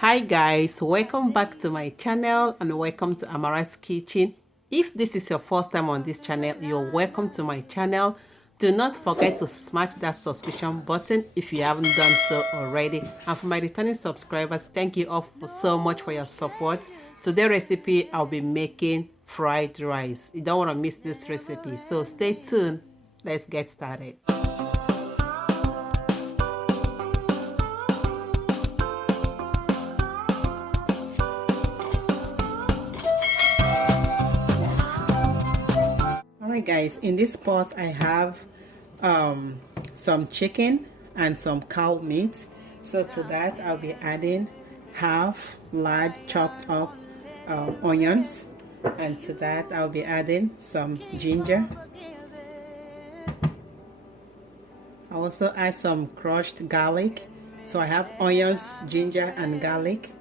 Hi guys, welcome back to my channel and welcome to Amara's Kitchen. If this is your first time on this channel, you're welcome to my channel. Do not forget to smash that subscription button if you haven't done so already. And for my returning subscribers, thank you all so much for your support. Today's recipe, I'll be making fried rice. You don't want to miss this recipe, so stay tuned. Let's get started. Alright guys, in this pot I have some chicken and some cow meat. So to that I'll be adding half large chopped up onions, and to that I'll be adding some ginger. I also add some crushed garlic. So I have onions, ginger and garlic.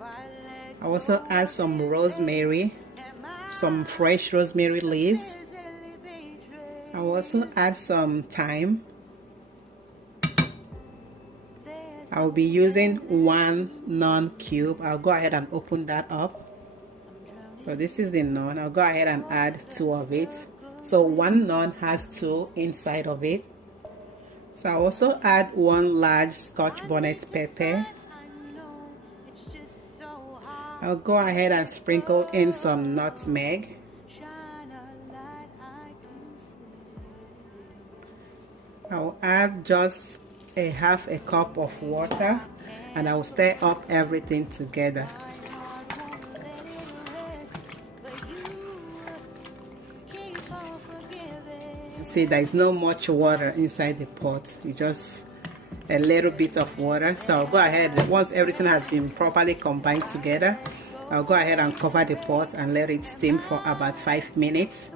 I also add some rosemary, some fresh rosemary leaves. I'll also add some thyme. I'll be using 1 naan cube. I'll go ahead and open that up. So this is the naan. I'll go ahead and add 2 of it. So 1 naan has 2 inside of it. So I'll also add 1 large Scotch bonnet pepper. I'll go ahead and sprinkle in some nutmeg. I'll add just half a cup of water and I'll stir up everything together. See, there is no much water inside the pot. It's just a little bit of water. So I'll go ahead, once everything has been properly combined together, I'll go ahead and cover the pot and let it steam for about 5 minutes.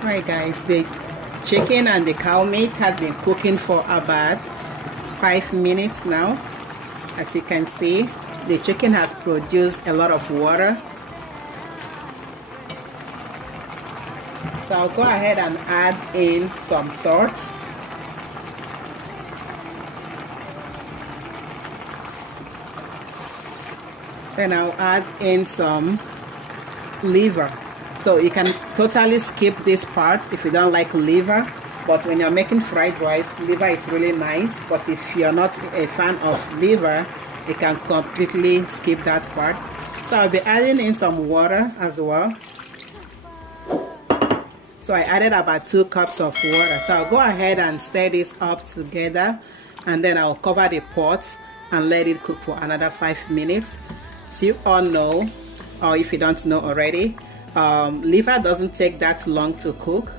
Alright guys, the chicken and the cow meat has been cooking for about 5 minutes now. As you can see, the chicken has produced a lot of water. So I'll go ahead and add in some salt. Then I'll add in some liver. So you can totally skip this part if you don't like liver, but when you're making fried rice, liver is really nice. But if you're not a fan of liver, you can completely skip that part. So I'll be adding in some water as well. So I added about 2 cups of water. So I'll go ahead and stir this up together, and then I'll cover the pot and let it cook for another 5 minutes. So you all know, or if you don't know already, liver doesn't take that long to cook.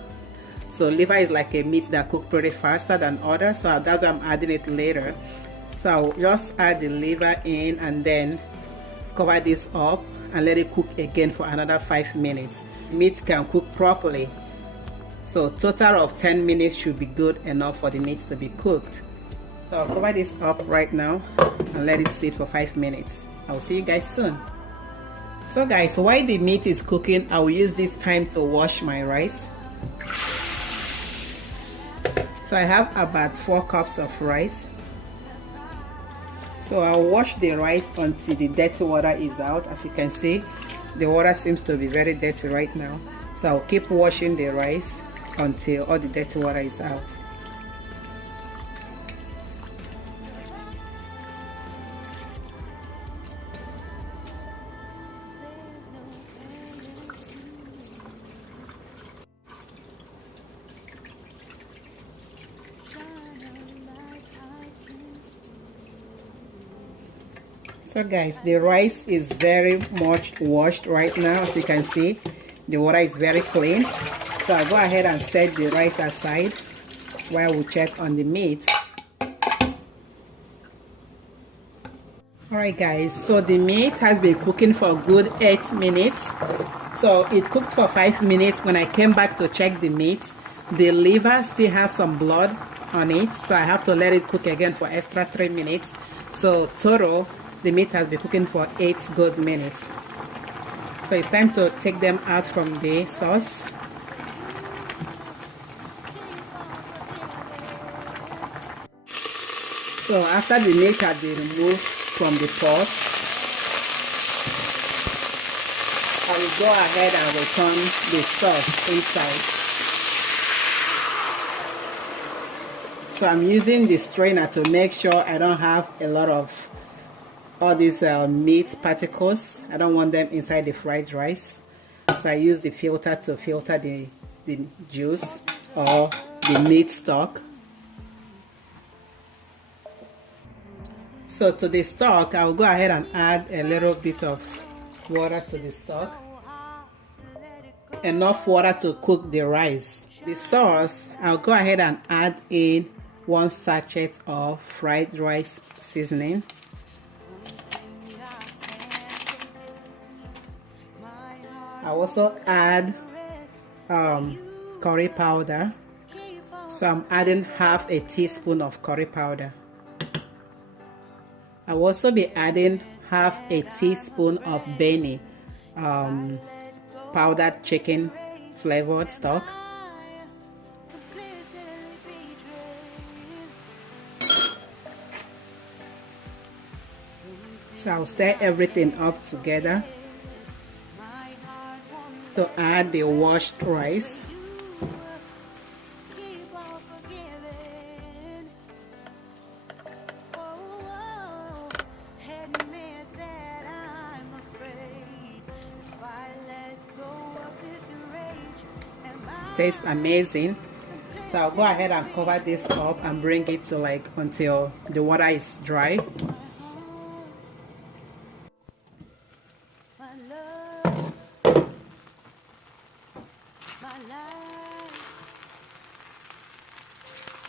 So liver is like a meat that cooks pretty faster than others, so that's why I'm adding it later. So I'll just add the liver in and then cover this up and let it cook again for another 5 minutes. Meat can cook properly, so total of 10 minutes should be good enough for the meat to be cooked. So I'll cover this up right now and let it sit for 5 minutes. I'll see you guys soon. So guys, while the meat is cooking, I will use this time to wash my rice. So I have about 4 cups of rice. So I'll wash the rice until the dirty water is out. As you can see, the water seems to be very dirty right now. So I'll keep washing the rice until all the dirty water is out. So guys, the rice is very much washed right now. As you can see, the water is very clean. So I'll go ahead and set the rice aside while we check on the meat. Alright guys, so the meat has been cooking for a good 8 minutes. So it cooked for 5 minutes. When I came back to check the meat, the liver still has some blood on it, so I have to let it cook again for extra 3 minutes. So total, the meat has been cooking for 8 good minutes. So it's time to take them out from the sauce. So after the meat has been removed from the pot, I will go ahead and return the sauce inside. So I'm using the strainer to make sure I don't have a lot of all these meat particles. I don't want them inside the fried rice. So I use the filter to filter the juice or the meat stock. So to the stock, I'll go ahead and add a little bit of water to the stock. Enough water to cook the rice. The sauce, I'll go ahead and add in 1 sachet of fried rice seasoning. I'll also add curry powder. So I'm adding half a teaspoon of curry powder. I will also be adding half a teaspoon of Benny powdered chicken flavored stock. So I'll stir everything up together to add the washed rice. Tastes amazing. So I'll go ahead and cover this up and bring it to until the water is dry.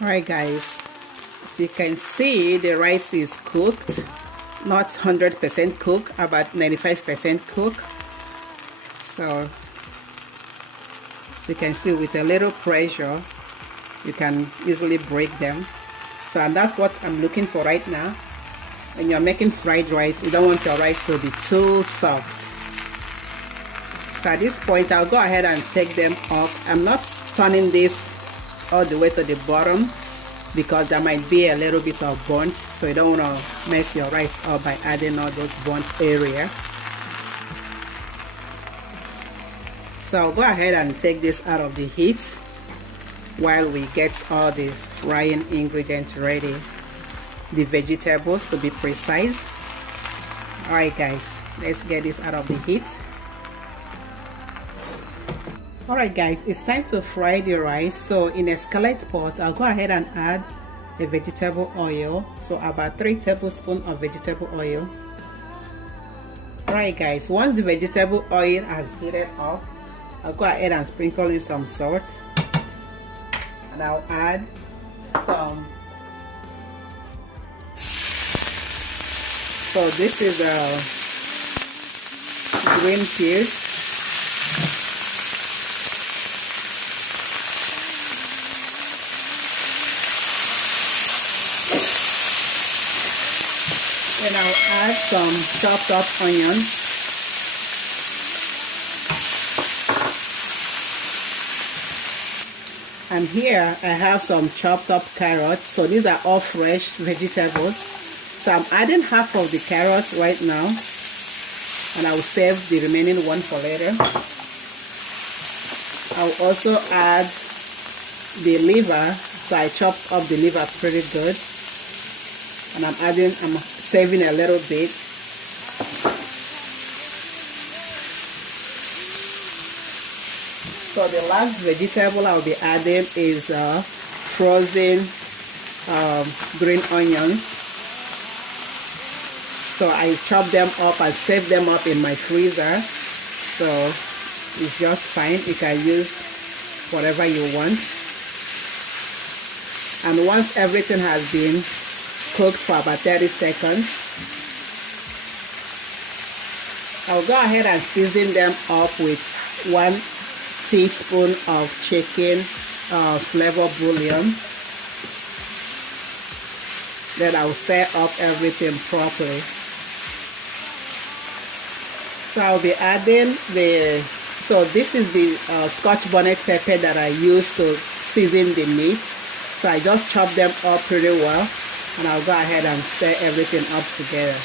Alright guys, as you can see, the rice is cooked, not 100% cooked, about 95% cooked. So as you can see, with a little pressure you can easily break them. So and that's what I'm looking for right now. When you're making fried rice, you don't want your rice to be too soft. So at this point I'll go ahead and take them off. I'm not turning this all the way to the bottom because there might be a little bit of burnt, so you don't want to mess your rice up by adding all those burnt area. So I'll go ahead and take this out of the heat while we get all the frying ingredients ready, the vegetables to be precise. Alright guys, let's get this out of the heat. Alright guys, it's time to fry the rice. So in a skillet pot, I'll go ahead and add a vegetable oil. So about 3 tablespoons of vegetable oil. Alright guys, once the vegetable oil has heated up, I'll go ahead and sprinkle in some salt. And I'll add some. So this is green peas. Then I'll add some chopped up onions. And here I have some chopped up carrots. So these are all fresh vegetables. So I'm adding half of the carrots right now, and I will save the remaining one for later. I'll also add the liver. So I chopped up the liver pretty good, and I'm saving a little bit. So the last vegetable I'll be adding is frozen green onions. So I chop them up and save them up in my freezer. So it's just fine. You can use whatever you want. And once everything has been cooked for about 30 seconds, I'll go ahead and season them up with 1 teaspoon of chicken flavor bouillon. Then I'll stir up everything properly. So I'll be adding so this is the Scotch bonnet pepper that I use to season the meat. So I just chop them up pretty well, and I'll go ahead and stir everything up together.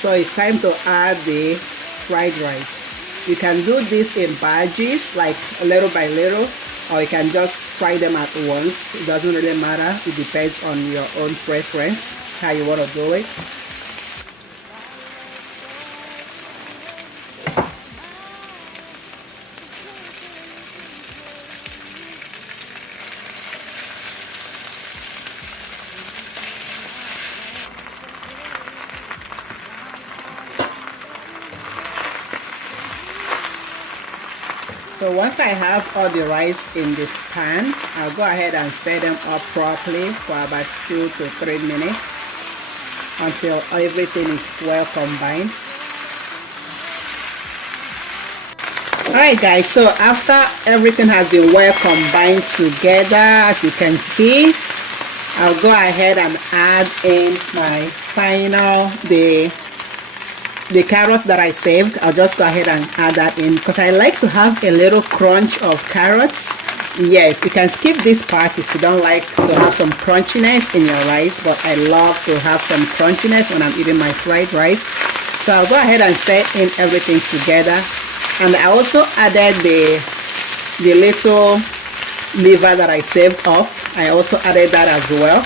So it's time to add the fried rice. You can do this in batches, like little by little, or you can just fry them at once. It doesn't really matter. It depends on your own preference, how you want to do it. So once I have all the rice in the pan, I'll go ahead and stir them up properly for about 2 to 3 minutes until everything is well combined. Alright guys, so after everything has been well combined together, as you can see, I'll go ahead and add in my final, the carrot that I saved. I'll just go ahead and add that in because I like to have a little crunch of carrots. Yes, you can skip this part if you don't like to have some crunchiness in your rice, but I love to have some crunchiness when I'm eating my fried rice. So I'll go ahead and stir in everything together. And I also added the little liver that I saved up. I also added that as well.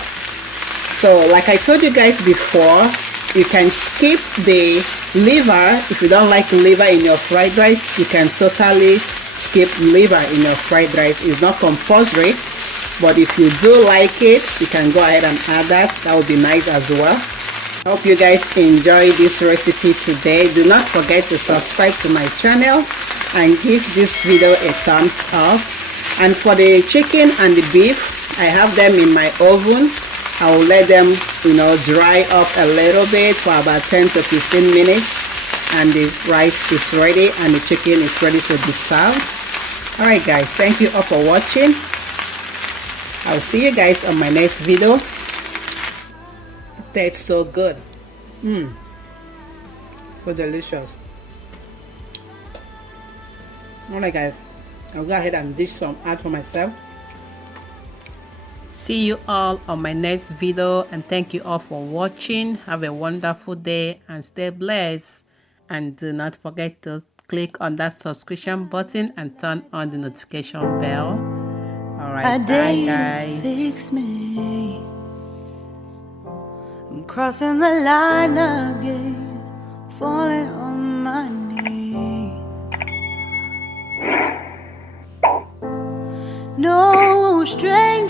So like I told you guys before, you can skip the liver. If you don't like liver in your fried rice, you can totally skip liver in your fried rice. It's not compulsory, but if you do like it, you can go ahead and add that. That would be nice as well. I hope you guys enjoy this recipe today. Do not forget to subscribe to my channel and give this video a thumbs up. And for the chicken and the beef, I have them in my oven. I will let them, dry up a little bit for about 10 to 15 minutes, and the rice is ready and the chicken is ready to be served. Alright guys, thank you all for watching. I'll see you guys on my next video. It tastes so good. So delicious. Alright guys, I'll go ahead and dish some out for myself. See you all on my next video, and thank you all for watching. Have a wonderful day and stay blessed, and do not forget to click on that subscription button and turn on the notification bell. All right, bye guys. Fix me. I'm crossing the line again, falling on my knees. No stranger